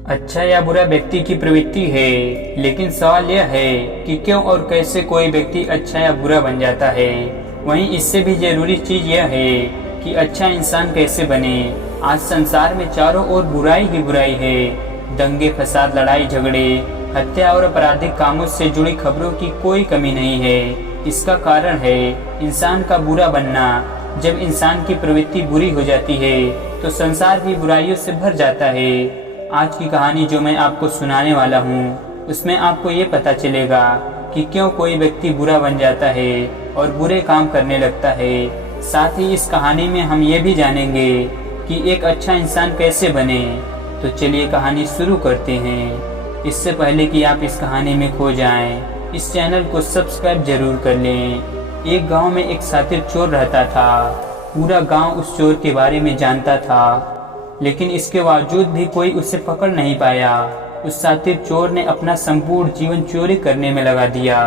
अच्छा या बुरा व्यक्ति की प्रवृत्ति है, लेकिन सवाल यह है कि क्यों और कैसे कोई व्यक्ति अच्छा या बुरा बन जाता है। वहीं इससे भी जरूरी चीज यह है कि अच्छा इंसान कैसे बने। आज संसार में चारों ओर बुराई ही बुराई है। दंगे, फसाद, लड़ाई झगड़े, हत्या और आपराधिक कामों से जुड़ी खबरों की कोई कमी नहीं है। इसका कारण है इंसान का बुरा बनना। जब इंसान की प्रवृत्ति बुरी हो जाती है तो संसार भी बुराइयों से भर जाता है। आज की कहानी जो मैं आपको सुनाने वाला हूँ उसमें आपको ये पता चलेगा कि क्यों कोई व्यक्ति बुरा बन जाता है और बुरे काम करने लगता है। साथ ही इस कहानी में हम ये भी जानेंगे कि एक अच्छा इंसान कैसे बने। तो चलिए कहानी शुरू करते हैं। इससे पहले कि आप इस कहानी में खो जाएं, इस चैनल को सब्सक्राइब जरूर कर लें। एक गांव में एक शातिर चोर रहता था। पूरा गांव उस चोर के बारे में जानता था, लेकिन इसके बावजूद भी कोई उसे पकड़ नहीं पाया। उस शातिर चोर ने अपना संपूर्ण जीवन चोरी करने में लगा दिया।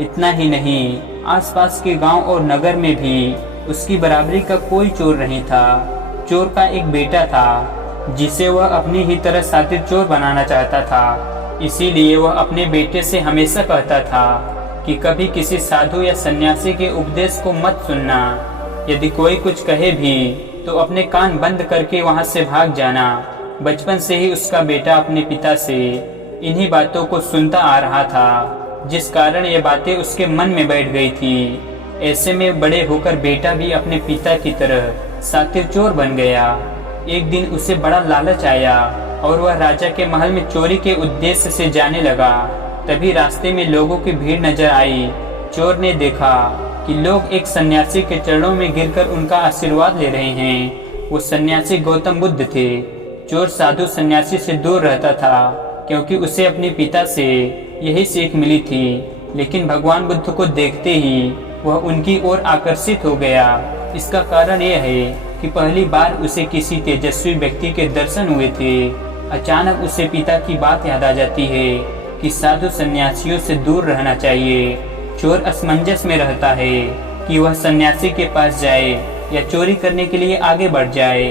इतना ही नहीं, आसपास के गांव और नगर में भी उसकी बराबरी का कोई चोर नहीं था। चोर का एक बेटा था जिसे वह अपनी ही तरह शातिर चोर बनाना चाहता था। इसीलिए वह अपने बेटे से हमेशा कहता था कि कभी किसी साधु या सन्यासी के उपदेश को मत सुनना। यदि कोई कुछ कहे भी तो अपने कान बंद करके वहां से भाग जाना। बचपन से ही उसका बेटा अपने पिता से इन्हीं बातों को सुनता आ रहा था, जिस कारण ये बातें उसके मन में बैठ गई थी। ऐसे में बड़े होकर बेटा भी अपने पिता की तरह शातिर चोर बन गया। एक दिन उसे बड़ा लालच आया और वह राजा के महल में चोरी के उद्देश्य से जाने लगा। तभी रास्ते में लोगों की भीड़ नजर आई। चोर ने देखा कि लोग एक सन्यासी के चरणों में गिरकर उनका आशीर्वाद ले रहे हैं। वो सन्यासी गौतम बुद्ध थे। चोर साधु सन्यासी से दूर रहता था क्योंकि उसे अपने पिता से यही सीख मिली थी, लेकिन भगवान बुद्ध को देखते ही वह उनकी ओर आकर्षित हो गया। इसका कारण यह है कि पहली बार उसे किसी तेजस्वी व्यक्ति के दर्शन हुए थे। अचानक उसे पिता की बात याद आ जाती है कि साधु सन्यासियों से दूर रहना चाहिए। चोर असमंजस में रहता है कि वह सन्यासी के पास जाए या चोरी करने के लिए आगे बढ़ जाए।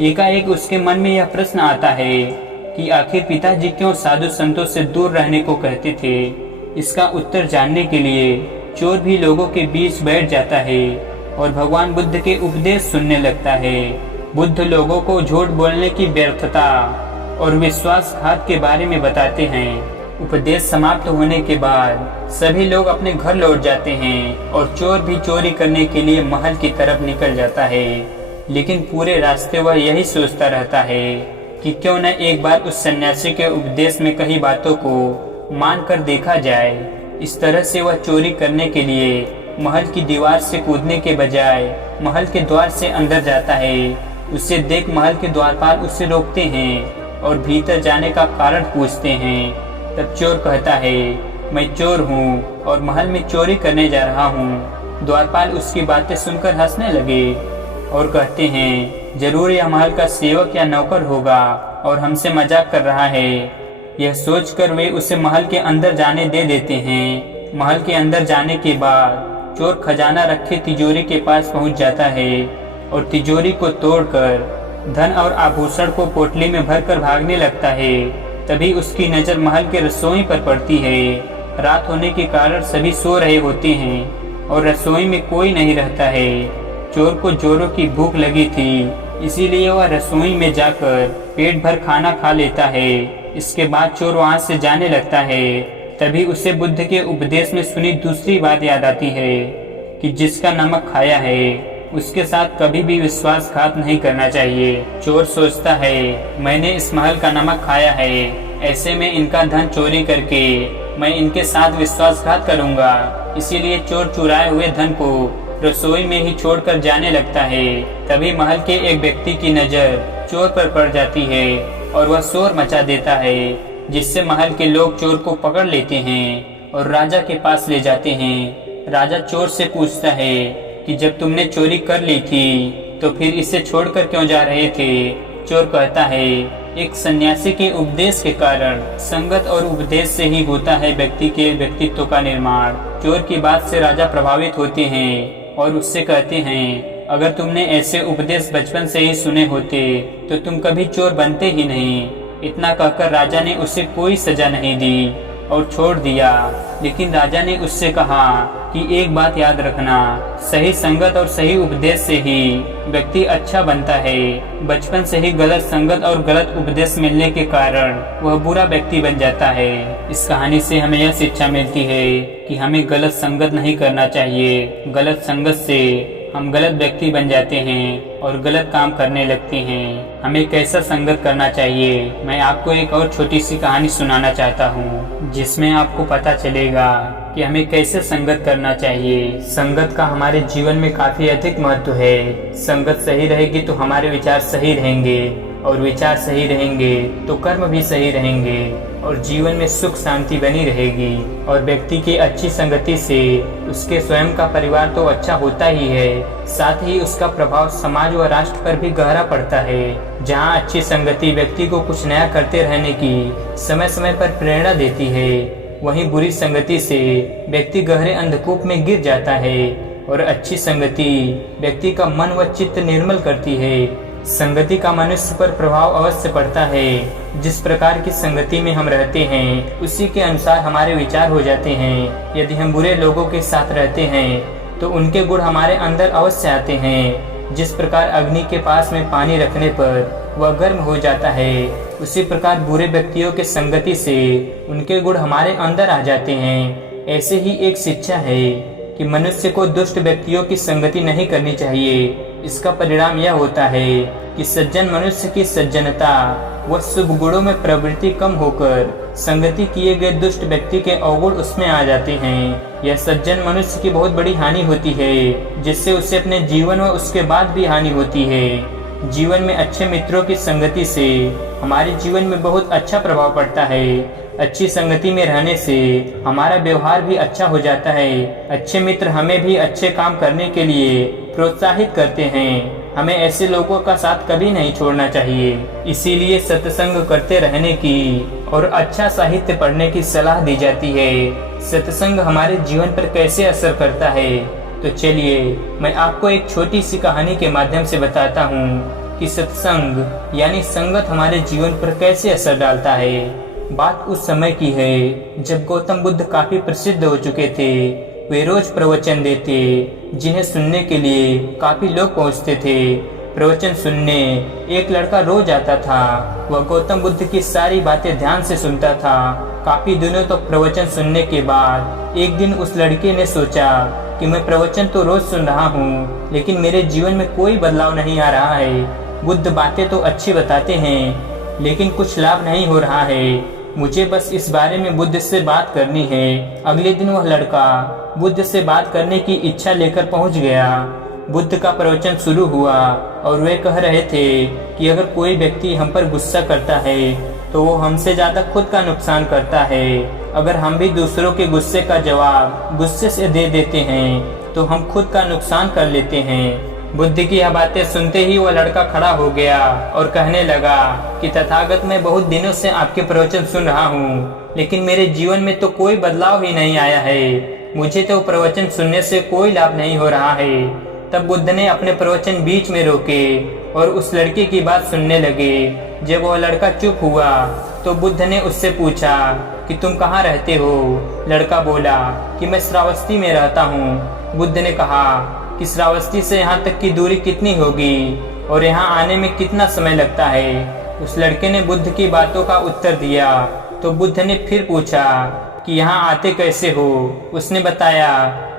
एकाएक उसके मन में यह प्रश्न आता है कि आखिर पिताजी क्यों साधु संतों से दूर रहने को कहते थे। इसका उत्तर जानने के लिए चोर भी लोगों के बीच बैठ जाता है और भगवान बुद्ध के उपदेश सुनने लगता है। बुद्ध लोगों को झूठ बोलने की व्यर्थता और विश्वासघात के बारे में बताते हैं। उपदेश समाप्त होने के बाद सभी लोग अपने घर लौट जाते हैं और चोर भी चोरी करने के लिए महल की तरफ निकल जाता है। लेकिन पूरे रास्ते वह यही सोचता रहता है कि क्यों न एक बार उस सन्यासी के उपदेश में कही बातों को मानकर देखा जाए। इस तरह से वह चोरी करने के लिए महल की दीवार से कूदने के बजाय महल के द्वार से अंदर जाता है। उसे देख महल के द्वारपाल उसे रोकते हैं और भीतर जाने का कारण पूछते हैं। तब चोर कहता है, मैं चोर हूँ और महल में चोरी करने जा रहा हूँ। द्वारपाल उसकी बातें सुनकर हंसने लगे और कहते हैं, जरूर यह महल का सेवक या नौकर होगा और हमसे मजाक कर रहा है। यह सोचकर वे उसे महल के अंदर जाने दे देते हैं। महल के अंदर जाने के बाद चोर खजाना रखे तिजोरी के पास पहुँच जाता है और तिजोरी को तोड़कर धन और आभूषण को पोटली में भरकर भागने लगता है। तभी उसकी नजर महल के रसोई पर पड़ती है। रात होने के कारण सभी सो रहे होते हैं और रसोई में कोई नहीं रहता है। चोर को जोरों की भूख लगी थी, इसीलिए वह रसोई में जाकर पेट भर खाना खा लेता है। इसके बाद चोर वहां से जाने लगता है। तभी उसे बुद्ध के उपदेश में सुनी दूसरी बात याद आती है कि जिसका नमक खाया है उसके साथ कभी भी विश्वासघात नहीं करना चाहिए। चोर सोचता है, मैंने इस महल का नमक खाया है, ऐसे में इनका धन चोरी करके मैं इनके साथ विश्वासघात करूंगा। इसीलिए चोर चुराए हुए धन को रसोई में ही छोड़कर जाने लगता है। तभी महल के एक व्यक्ति की नजर चोर पर पड़ जाती है और वह शोर मचा देता है, जिससे महल के लोग चोर को पकड़ लेते हैं और राजा के पास ले जाते हैं। राजा चोर से पूछता है कि जब तुमने चोरी कर ली थी तो फिर इसे छोड़कर क्यों जा रहे थे। चोर कहता है, एक सन्यासी के उपदेश के कारण। संगत और उपदेश से ही होता है व्यक्ति के व्यक्तित्व का निर्माण। चोर की बात से राजा प्रभावित होते हैं और उससे कहते हैं, अगर तुमने ऐसे उपदेश बचपन से ही सुने होते तो तुम कभी चोर बनते ही नहीं। इतना कहकर राजा ने उसे कोई सजा नहीं दी और छोड़ दिया। लेकिन राजा ने उससे कहा कि एक बात याद रखना, सही संगत और सही उपदेश से ही व्यक्ति अच्छा बनता है। बचपन से ही गलत संगत और गलत उपदेश मिलने के कारण वह बुरा व्यक्ति बन जाता है। इस कहानी से हमें यह शिक्षा मिलती है कि हमें गलत संगत नहीं करना चाहिए। गलत संगत से हम गलत व्यक्ति बन जाते हैं और गलत काम करने लगते हैं। हमें कैसा संगत करना चाहिए, मैं आपको एक और छोटी सी कहानी सुनाना चाहता हूँ, जिसमें आपको पता चलेगा कि हमें कैसे संगत करना चाहिए। संगत का हमारे जीवन में काफी अधिक महत्व है। संगत सही रहेगी तो हमारे विचार सही रहेंगे, और विचार सही रहेंगे तो कर्म भी सही रहेंगे, और जीवन में सुख शांति बनी रहेगी। और व्यक्ति की अच्छी संगति से उसके स्वयं का परिवार तो अच्छा होता ही है, साथ ही उसका प्रभाव समाज व राष्ट्र पर भी गहरा पड़ता है। जहाँ अच्छी संगति व्यक्ति को कुछ नया करते रहने की समय समय पर प्रेरणा देती है, वहीं बुरी संगति से व्यक्ति गहरे अंधकूप में गिर जाता है। और अच्छी संगति व्यक्ति का मन व चित्त निर्मल करती है। संगति का मनुष्य पर प्रभाव अवश्य पड़ता है। जिस प्रकार की संगति में हम रहते हैं उसी के अनुसार हमारे विचार हो जाते हैं। यदि हम बुरे लोगों के साथ रहते हैं तो उनके गुण हमारे अंदर अवश्य आते हैं। जिस प्रकार अग्नि के पास में पानी रखने पर वह गर्म हो जाता है, उसी प्रकार बुरे व्यक्तियों के संगति से उनके गुण हमारे अंदर आ जाते हैं। ऐसे ही एक शिक्षा है कि मनुष्य को दुष्ट व्यक्तियों की संगति नहीं करनी चाहिए। इसका परिणाम यह होता है कि सज्जन मनुष्य की सज्जनता व शुभ गुणों में प्रवृत्ति कम होकर संगति किए गए दुष्ट व्यक्ति के अवगुण उसमें आ जाते हैं। यह सज्जन मनुष्य की बहुत बड़ी हानि होती है, जिससे उसे अपने जीवन व उसके बाद भी हानि होती है। जीवन में अच्छे मित्रों की संगति से हमारे जीवन में बहुत अच्छा प्रभाव पड़ता है। अच्छी संगति में रहने से हमारा व्यवहार भी अच्छा हो जाता है। अच्छे मित्र हमें भी अच्छे काम करने के लिए प्रोत्साहित करते हैं। हमें ऐसे लोगों का साथ कभी नहीं छोड़ना चाहिए। इसीलिए सत्संग करते रहने की और अच्छा साहित्य पढ़ने की सलाह दी जाती है। सत्संग हमारे जीवन पर कैसे असर करता है, तो चलिए मैं आपको एक छोटी सी कहानी के माध्यम से बताता हूँ कि सत्संग यानी संगत हमारे जीवन पर कैसे असर डालता है। बात उस समय की है जब गौतम बुद्ध काफी प्रसिद्ध हो चुके थे। वे रोज प्रवचन देते, जिन्हें सुनने के लिए काफी लोग पहुंचते थे। प्रवचन सुनने एक लड़का रोज आता था। वह गौतम बुद्ध की सारी बातें ध्यान से सुनता था। काफी दिनों तक तो प्रवचन सुनने के बाद एक दिन उस लड़के ने सोचा कि मैं प्रवचन तो रोज सुन रहा हूँ, लेकिन मेरे जीवन में कोई बदलाव नहीं आ रहा है। बुद्ध बातें तो अच्छी बताते हैं, लेकिन कुछ लाभ नहीं हो रहा है। मुझे बस इस बारे में बुद्ध से बात करनी है। अगले दिन वह लड़का बुद्ध से बात करने की इच्छा लेकर पहुंच गया। बुद्ध का प्रवचन शुरू हुआ और वे कह रहे थे कि अगर कोई व्यक्ति हम पर गुस्सा करता है तो वो हमसे ज्यादा खुद का नुकसान करता है। अगर हम भी दूसरों के गुस्से का जवाब गुस्से से दे देते हैं तो हम खुद का नुकसान कर लेते हैं। बुद्ध की यह बातें सुनते ही वह लड़का खड़ा हो गया और कहने लगा कि तथागत, मैं बहुत दिनों से आपके प्रवचन सुन रहा हूँ, लेकिन मेरे जीवन में तो कोई बदलाव ही नहीं आया है। मुझे तो प्रवचन सुनने से कोई लाभ नहीं हो रहा है। तब बुद्ध ने अपने प्रवचन बीच में रोके और उस लड़के की बात सुनने लगे। जब वह लड़का चुप हुआ तो बुद्ध ने उससे पूछा कि तुम कहाँ रहते हो। लड़का बोला कि मैं श्रावस्ती में रहता हूँ। बुद्ध ने कहा कि श्रावस्ती से यहाँ तक की दूरी कितनी होगी और यहाँ आने में कितना समय लगता है। उस लड़के ने बुद्ध की बातों का उत्तर दिया तो बुद्ध ने फिर पूछा कि यहाँ आते कैसे हो। उसने बताया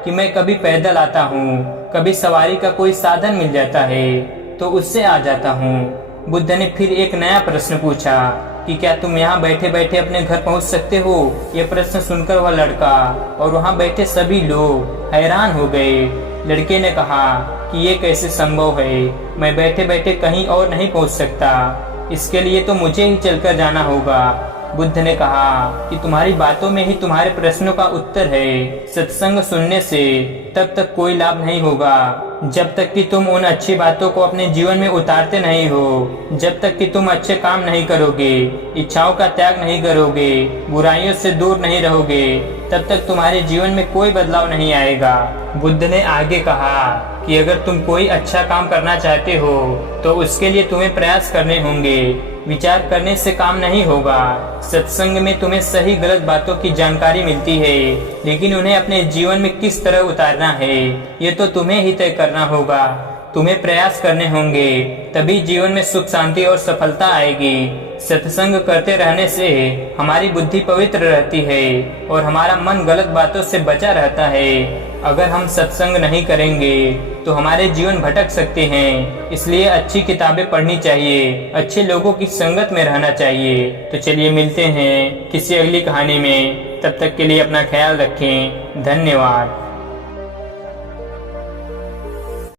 कि मैं कभी पैदल आता हूँ, कभी सवारी का कोई साधन मिल जाता है तो उससे आ जाता हूँ। बुद्ध ने फिर एक नया प्रश्न पूछा कि क्या तुम यहाँ बैठे बैठे अपने घर पहुँच सकते हो। यह प्रश्न सुनकर वह लड़का और वहाँ बैठे सभी लोग हैरान हो गए। लड़के ने कहा कि ये कैसे संभव है, मैं बैठे बैठे कहीं और नहीं पहुँच सकता, इसके लिए तो मुझे ही चलकर जाना होगा। बुद्ध ने कहा कि तुम्हारी बातों में ही तुम्हारे प्रश्नों का उत्तर है। सत्संग सुनने से तब तक कोई लाभ नहीं होगा जब तक कि तुम उन अच्छी बातों को अपने जीवन में उतारते नहीं हो। जब तक कि तुम अच्छे काम नहीं करोगे, इच्छाओं का त्याग नहीं करोगे, बुराइयों से दूर नहीं रहोगे, तब तक तुम्हारे जीवन में कोई बदलाव नहीं आएगा। बुद्ध ने आगे कहा कि अगर तुम कोई अच्छा काम करना चाहते हो तो उसके लिए तुम्हें प्रयास करने होंगे। विचार करने से काम नहीं होगा। सत्संग में तुम्हें सही गलत बातों की जानकारी मिलती है, लेकिन उन्हें अपने जीवन में किस तरह उतारना है ये तो तुम्हें ही तय करना होगा। तुम्हें प्रयास करने होंगे, तभी जीवन में सुख शांति और सफलता आएगी। सत्संग करते रहने से हमारी बुद्धि पवित्र रहती है और हमारा मन गलत बातों से बचा रहता है। अगर हम सत्संग नहीं करेंगे तो हमारे जीवन भटक सकते हैं। इसलिए अच्छी किताबें पढ़नी चाहिए, अच्छे लोगों की संगत में रहना चाहिए। तो चलिए मिलते हैं किसी अगली कहानी में। तब तक के लिए अपना ख्याल रखें। धन्यवाद।